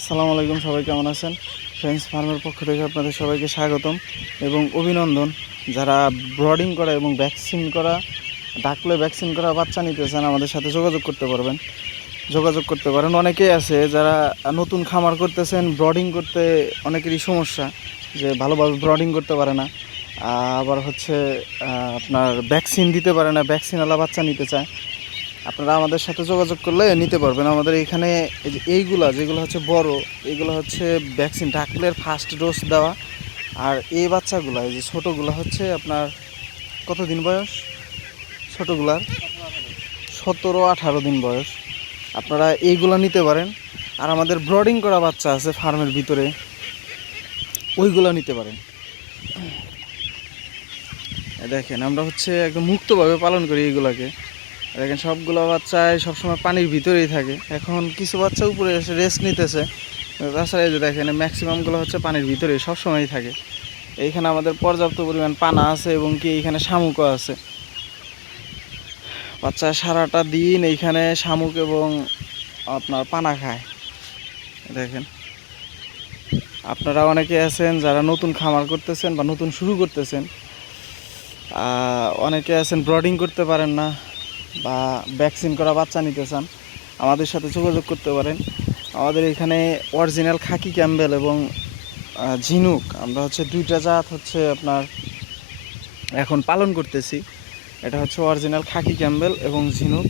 আসসালামু আলাইকুম, সবাই কেমন আছেন? ফ্রেন্ডস ফার্মের পক্ষ থেকে আপনাদের সবাইকে স্বাগতম এবং অভিনন্দন। যারা ব্রডিং করা এবং ভ্যাকসিন করা, ডাকলে ভ্যাকসিন করা বাচ্চা নিতে চান, আমাদের সাথে যোগাযোগ করতে পারবেন। যোগাযোগ করতে পারেন। অনেকেই আছে যারা নতুন খামার করতেছেন ব্রডিং করতে অনেকেরই সমস্যা যে ভালোভাবে ব্রডিং করতে পারে না। আবার হচ্ছে আপনার ভ্যাকসিন দিতে পারে না ভ্যাকসিনওয়ালা বাচ্চা নিতে চায়। আপনারা আমাদের সাথে যোগাযোগ করলে নিতে পারবেন। আমাদের এখানে এইগুলা, যেগুলো হচ্ছে বড়, এগুলো হচ্ছে ভ্যাকসিন ডাকলের ফার্স্ট ডোজ দেওয়া। আর এই বাচ্চাগুলো, এই যে ছোটোগুলো হচ্ছে আপনার কত দিন বয়স? ছোটোগুলার? সতেরো, আঠারো দিন বয়স। আপনারা এইগুলো নিতে পারেন। আর আমাদের ব্রডিং করা বাচ্চা আছে ফার্মের ভিতরে, ওইগুলো নিতে পারেন। দেখেন, আমরা হচ্ছে একদম মুক্তভাবে পালন করি এইগুলাকে। দেখেন সবগুলো বাচ্চায় সবসময় পানির ভিতরেই থাকে। এখন কিছু বাচ্চা উপরে এসে রেস্ট নিতেছে। তাছাড়া এই যে দেখেন ম্যাক্সিমামগুলো হচ্ছে পানির ভিতরেই, সবসময়ই থাকে। এইখানে আমাদের পর্যাপ্ত পরিমাণ পানা আছে এবং কি এইখানে শামুকও আছে। বাচ্চা সারাটা দিন এইখানে শামুক এবং আপনার পানা খায়। দেখেন। আপনারা অনেকে আছেন যারা নতুন খামার করতেছেন বা নতুন শুরু করতেছেন। অনেকে আছেন ব্রডিং করতে পারেন না। বা ভ্যাকসিন করা বাচ্চা নিতে চান, আমাদের সাথে যোগাযোগ করতে পারেন। আমাদের এখানে অরিজিনাল খাকি ক্যাম্বেল এবং ঝিনুক, আমরা হচ্ছে দুইটা জাত হচ্ছে আপনার এখন পালন করতেছি। এটা হচ্ছে অরিজিনাল খাকি ক্যাম্বেল এবং ঝিনুক।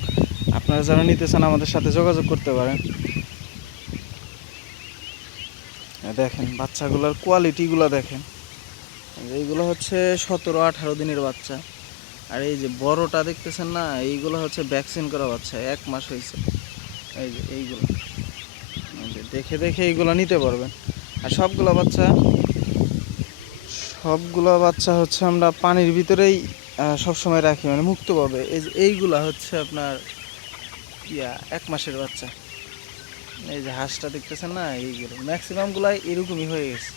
আপনারা যারা নিতে চান আমাদের সাথে যোগাযোগ করতে পারেন। দেখেন, বাচ্চাগুলোর কোয়ালিটিগুলো দেখেন। এইগুলো হচ্ছে সতেরো আঠারো দিনের বাচ্চা। আর এই যে বড়টা দেখতেছেন না, এইগুলো হচ্ছে ভ্যাকসিন করা বাচ্চা, এক মাস হয়েছে। এই যে এইগুলো। এই দেখে দেখে এইগুলো নিতে পারবেন। আর সবগুলো বাচ্চা সবগুলো বাচ্চা হচ্ছে আমরা পানির ভিতরেই সবসময় রাখি মানে মুক্তভাবে। এই যে এইগুলা হচ্ছে আপনার, ইয়া, এক মাসের বাচ্চা। এই যে হাঁসটা দেখতেছেন না, এইগুলো। ম্যাক্সিমামগুলাই এরকমই হয়ে গেছে।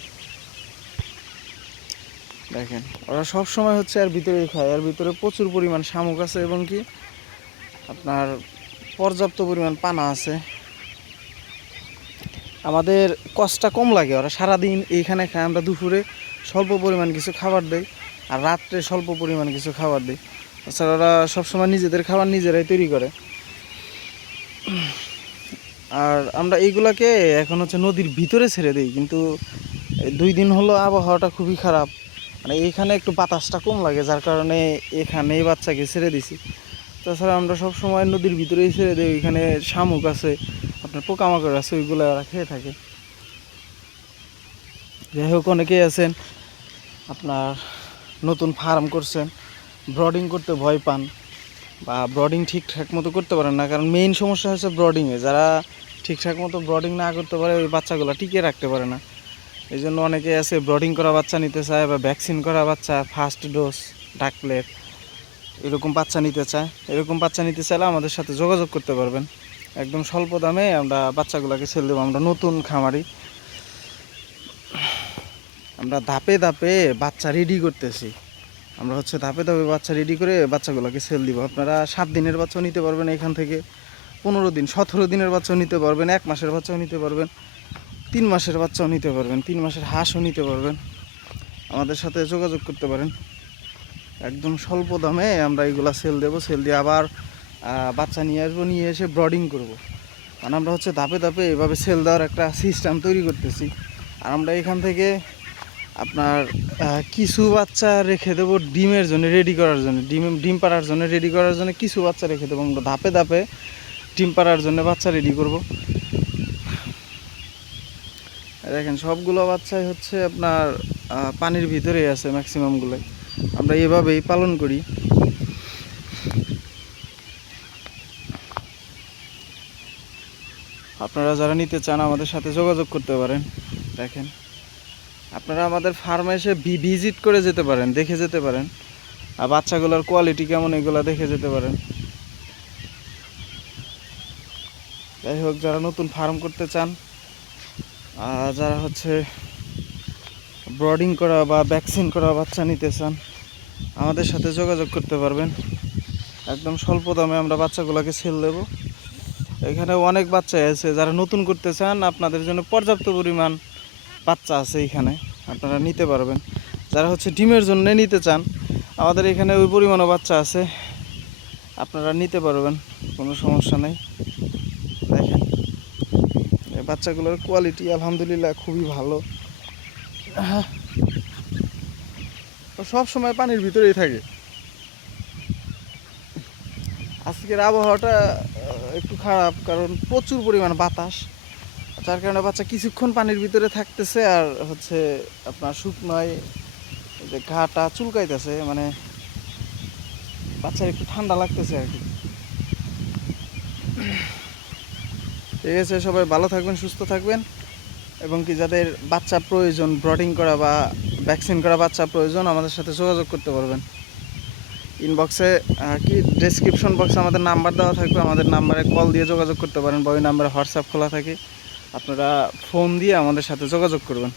দেখেন, ওরা সব সময় হচ্ছে আর ভিতরেই খায় আর ভিতরে প্রচুর পরিমাণ শামুক আছে এবং কি আপনার পর্যাপ্ত পরিমাণ পানা আছে। আমাদের কষ্টটা কম লাগে, ওরা সারাদিন এইখানে খায়, আমরা দুপুরে স্বল্প পরিমাণ কিছু খাবার দেই আর রাত্রে স্বল্প পরিমাণ কিছু খাবার দিই। তাছাড়া ওরা সবসময় নিজেদের খাবার নিজেরাই তৈরি করে। আর আমরা এইগুলাকে এখন হচ্ছে নদীর ভিতরে ছেড়ে দিই, কিন্তু দুই দিন হলো আবহাওয়াটা খুবই খারাপ। মানে এইখানে একটু বাতাসটা কম লাগে, যার কারণে এখানে এই বাচ্চাকে ছেড়ে দিছি। তাছাড়া আমরা সব সময় নদীর ভিতরেই ছেড়ে দিই, ওইখানে শামুক আছে, আপনার পোকামাকড় আছে, ওইগুলো ওরা খেয়ে থাকে। যাই হোক, অনেকেই আছেন, আপনার নতুন ফার্ম করছেন, ব্রডিং করতে ভয় পান, বা ব্রডিং ঠিকঠাক মতো করতে পারেন না, কারণ মেইন সমস্যা হচ্ছে ব্রডিংয়ে যারা ঠিকঠাক মতো ব্রডিং না করতে পারে, ওই বাচ্চাগুলো টিকিয়ে রাখতে পারে না। এই জন্য অনেকে আছে ব্রডিং করা বাচ্চা নিতে চায় বা ভ্যাকসিন করা বাচ্চা ফার্স্ট ডোজ ডাকপ্লেট এরকম বাচ্চা নিতে চায়। এরকম বাচ্চা নিতে চাইলে আমাদের সাথে যোগাযোগ করতে পারবেন। একদম স্বল্প দামে আমরা বাচ্চাগুলোকে সেল দেবো। আমরা নতুন খামারি। আমরা ধাপে ধাপে বাচ্চা রেডি করতেছি। আমরা হচ্ছে ধাপে ধাপে বাচ্চা রেডি করে বাচ্চাগুলোকে সেল দিব। আপনারা সাত দিনের বাচ্চাও নিতে পারবেন এখান থেকে। পনেরো দিন, সতেরো দিনের বাচ্চাও নিতে পারবেন। এক মাসের বাচ্চাও নিতে পারবেন। তিন মাসের বাচ্চাও নিতে পারবেন, তিন মাসের হাঁসও নিতে পারবেন। আমাদের সাথে যোগাযোগ করতে পারেন। একদম স্বল্প দামে আমরা এগুলা সেল দেবো সেল দিয়ে আবার বাচ্চা নিয়ে আসব, নিয়ে এসে ব্রডিং করব। কারণ আমরা হচ্ছে ধাপে ধাপে এভাবে সেল দেওয়ার একটা সিস্টেম তৈরি করতেছি। আর আমরা এখান থেকে আপনার কিছু বাচ্চা রেখে দেবো ডিমের জন্য রেডি করার জন্য। ডিম ডিম পাড়ার জন্য রেডি করার জন্য কিছু বাচ্চা রেখে দেবো। আমরা ধাপে ধাপে ডিম পাড়ার জন্য বাচ্চা রেডি করব। দেখেন, সবগুলো বাচ্চাই হচ্ছে আপনার পানির ভিতরেই আছে ম্যাক্সিমামগুলোই আমরা এভাবেই পালন করি। আপনারা যারা নিতে চান, আমাদের সাথে যোগাযোগ করতে পারেন। দেখেন, আপনারা আমাদের ফার্মে এসে ভিজিট করে যেতে পারেন, দেখে যেতে পারেন। আর বাচ্চাগুলোর কোয়ালিটি কেমন, এগুলো দেখে যেতে পারেন। যাই হোক, যারা নতুন ফার্ম করতে চান যারা হচ্ছে ব্রডিং করা বা ভ্যাকসিন করা বাচ্চা নিতে চান, আমাদের সাথে যোগাযোগ করতে পারবেন। একদম স্বল্প দামে আমরা বাচ্চাগুলোকে সেল দেবো। এখানে অনেক বাচ্চা আছে, যারা নতুন করতে চান, আপনাদের জন্য পর্যাপ্ত পরিমাণ বাচ্চা আছে এখানে, আপনারা নিতে পারবেন। যারা হচ্ছে ডিমের জন্য নিতে চান, আমাদের এখানে ওই পরিমাণও বাচ্চা আছে, আপনারা নিতে পারবেন, কোনো সমস্যা নেই। বাচ্চাগুলোর কোয়ালিটি আলহামদুলিল্লাহ খুবই ভালো। হ্যাঁ। সব সময় পানির ভিতরেই থাকে। আজকের আবহাওয়াটা একটু খারাপ কারণ প্রচুর পরিমাণ বাতাস, যার কারণে বাচ্চা কিছুক্ষণ পানির ভিতরে থাকতেছে আর হচ্ছে আপনার শুকনোয় যে ঘাটা চুলকাইতেছে মানে বাচ্চার একটু ঠান্ডা লাগতেছে আর কি। ঠিক আছে, সবাই ভালো থাকবেন, সুস্থ থাকবেন। এবং কি যাদের বাচ্চা প্রয়োজন, ব্রডিং করা বা ভ্যাকসিন করা বাচ্চা প্রয়োজন, আমাদের সাথে যোগাযোগ করতে পারবেন। ইনবক্সে কি? ডেসক্রিপশন বক্সে আমাদের নাম্বার দেওয়া থাকবে। আমাদের নাম্বারে কল দিয়ে যোগাযোগ করতে পারেন। বা ওই নাম্বারে হোয়াটসঅ্যাপ খোলা থাকে। আপনারা ফোন দিয়ে আমাদের সাথে যোগাযোগ করবেন।